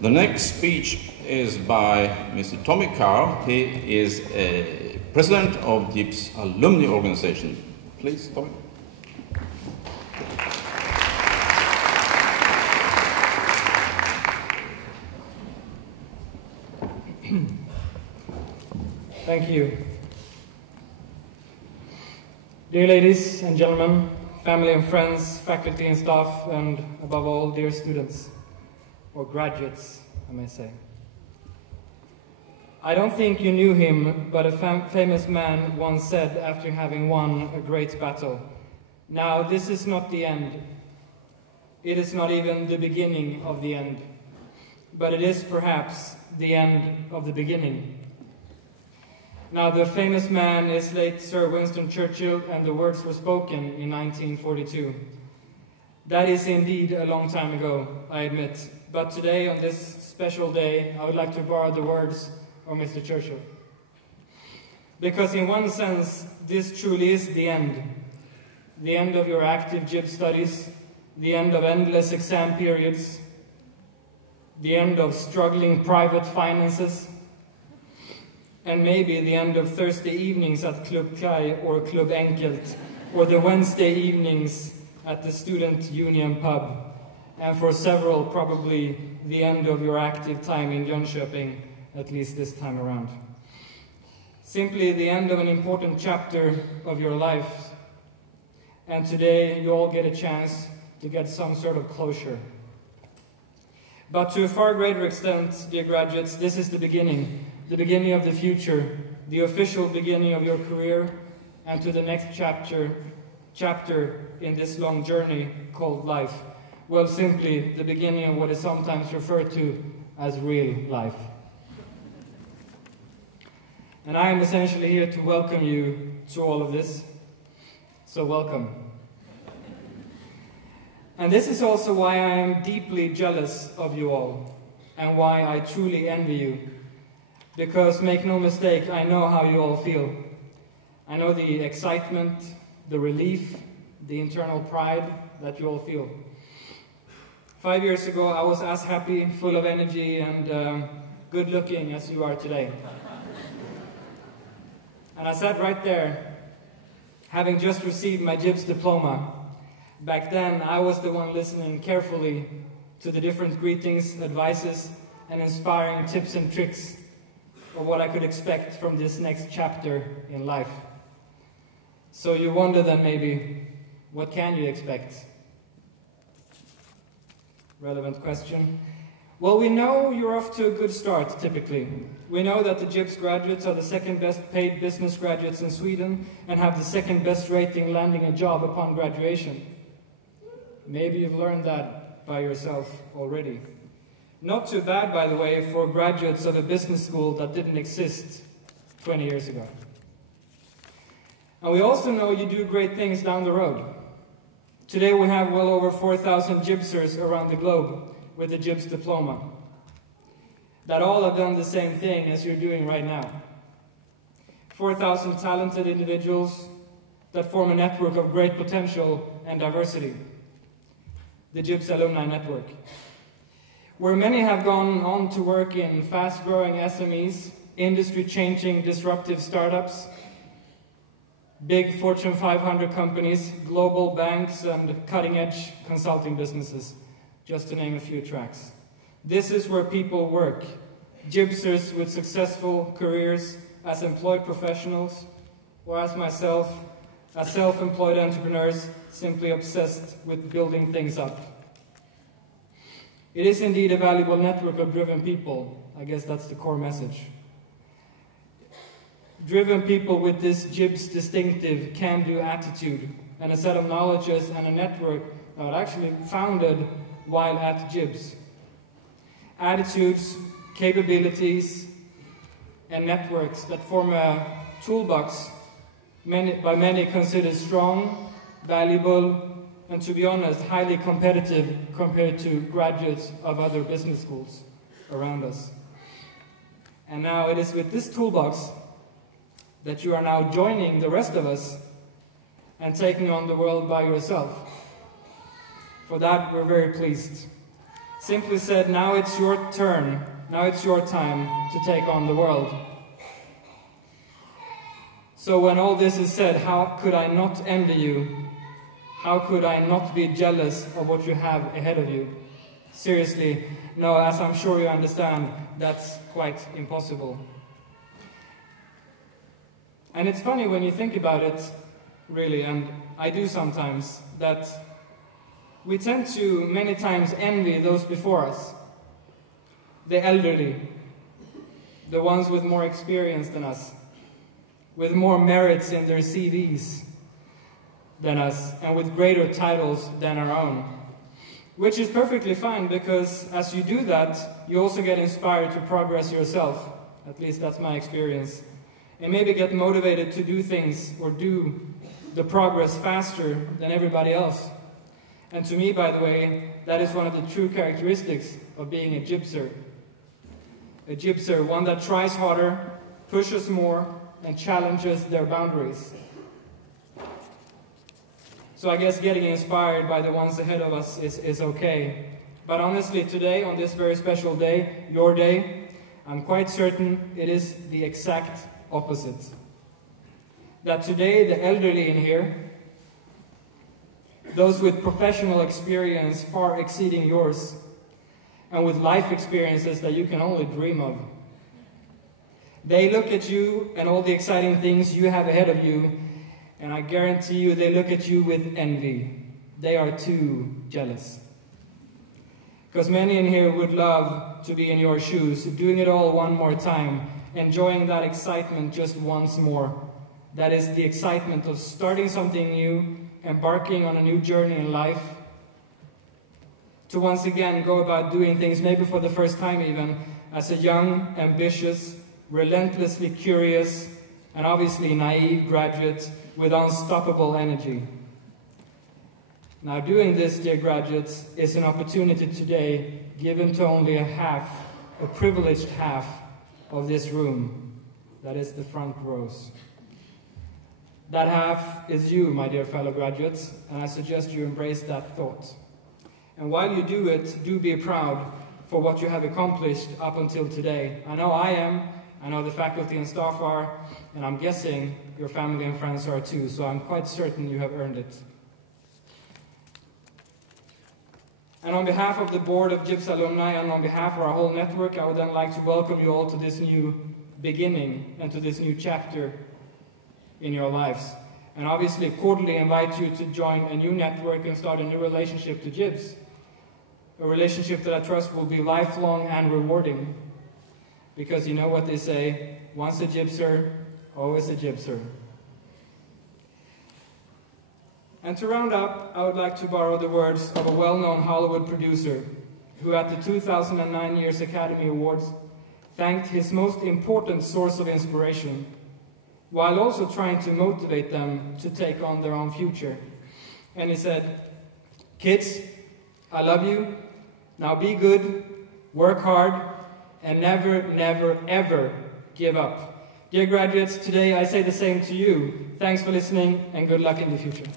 The next speech is by Mr. Tommie Cau. He is a president of JIB's alumni organization. Please, Tommie. Thank you. Dear ladies and gentlemen, family and friends, faculty and staff, and above all, dear students, or graduates, I may say. I don't think you knew him, but a famous man once said after having won a great battle, "Now this is not the end. It is not even the beginning of the end, but it is perhaps the end of the beginning." Now, the famous man is late Sir Winston Churchill, and the words were spoken in 1942. That is indeed a long time ago, I admit. But today, on this special day, I would like to borrow the words of Mr. Churchill. Because in one sense, this truly is the end. The end of your active JIB studies, the end of endless exam periods, the end of struggling private finances, and maybe the end of Thursday evenings at Club Kai or Club Enkelt, or the Wednesday evenings at the Student Union pub, and for several, probably the end of your active time in Jönköping, at least this time around. Simply the end of an important chapter of your life, and today you all get a chance to get some sort of closure. But to a far greater extent, dear graduates, this is the beginning of the future, the official beginning of your career, and to the next chapter in this long journey called life. Well, simply the beginning of what is sometimes referred to as real life. And I am essentially here to welcome you to all of this, so welcome. And this is also why I am deeply jealous of you all, and why I truly envy you. Because, make no mistake, I know how you all feel. I know the excitement, the relief, the internal pride that you all feel. 5 years ago, I was as happy, full of energy, and good looking as you are today. And I sat right there, having just received my JIB's diploma. Back then, I was the one listening carefully to the different greetings, advices, and inspiring tips and tricks of what I could expect from this next chapter in life. So you wonder then maybe, what can you expect? Relevant question. Well, we know you're off to a good start, typically. We know that the JIB's graduates are the second best paid business graduates in Sweden and have the second best rating landing a job upon graduation. Maybe you've learned that by yourself already. Not too bad, by the way, for graduates of a business school that didn't exist 20 years ago. And we also know you do great things down the road. Today we have well over 4,000 JIBsers around the globe with the JIB's diploma, that all have done the same thing as you're doing right now. 4,000 talented individuals that form a network of great potential and diversity. The JIB's Alumni Network, where many have gone on to work in fast-growing SMEs, industry-changing disruptive startups, big Fortune 500 companies, global banks, and cutting-edge consulting businesses, just to name a few tracks. This is where people work, JIBsers with successful careers as employed professionals, or as myself, as self-employed entrepreneurs, simply obsessed with building things up. It is indeed a valuable network of driven people. I guess that's the core message. Driven people with this JIB's distinctive can-do attitude and a set of knowledges and a network that was actually founded while at JIB's. Attitudes, capabilities, and networks that form a toolbox by many considered strong, valuable, and to be honest, highly competitive compared to graduates of other business schools around us. And now it is with this toolbox that you are now joining the rest of us and taking on the world by yourself. For that, we're very pleased. simply said, now it's your turn, now it's your time to take on the world. So when all this is said, how could I not envy you? How could I not be jealous of what you have ahead of you? Seriously, no, as I'm sure you understand, that's quite impossible. And it's funny when you think about it, really, and I do sometimes, that we tend to many times envy those before us. The elderly, the ones with more experience than us, with more merits in their CVs than us, and with greater titles than our own. Which is perfectly fine, because as you do that, you also get inspired to progress yourself. At least that's my experience. And maybe get motivated to do things or do the progress faster than everybody else. And to me, by the way, that is one of the true characteristics of being a gypser. A gypser, one that tries harder, pushes more, and challenges their boundaries. So I guess getting inspired by the ones ahead of us is okay. But honestly, today, on this very special day, your day, I'm quite certain it is the exact opposite. That today, the elderly in here, those with professional experience far exceeding yours, and with life experiences that you can only dream of, they look at you and all the exciting things you have ahead of you, and I guarantee you they look at you with envy. They are too jealous. Because many in here would love to be in your shoes, doing it all one more time, enjoying that excitement just once more. That is the excitement of starting something new, embarking on a new journey in life, to once again go about doing things, maybe for the first time even, as a young, ambitious, relentlessly curious, and obviously naive graduate with unstoppable energy. Now, doing this, dear graduates, is an opportunity today given to only a privileged half of this room, that is the front rows. That half is you, my dear fellow graduates, and I suggest you embrace that thought. And while you do it, do be proud for what you have accomplished up until today. I know I am, I know the faculty and staff are, and I'm guessing your family and friends are too, so I'm quite certain you have earned it. And on behalf of the board of GIPS alumni and on behalf of our whole network, I would then like to welcome you all to this new beginning and to this new chapter in your lives. And obviously cordially invite you to join a new network and start a new relationship to GIPS. A relationship that I trust will be lifelong and rewarding. Because you know what they say, once a gypser, always a gypser. And to round up, I would like to borrow the words of a well-known Hollywood producer who at the 2009 Year's Academy Awards thanked his most important source of inspiration, while also trying to motivate them to take on their own future. And he said, "Kids, I love you. Now be good, work hard, and never, never, ever give up." Dear graduates, today I say the same to you. Thanks for listening, and good luck in the future.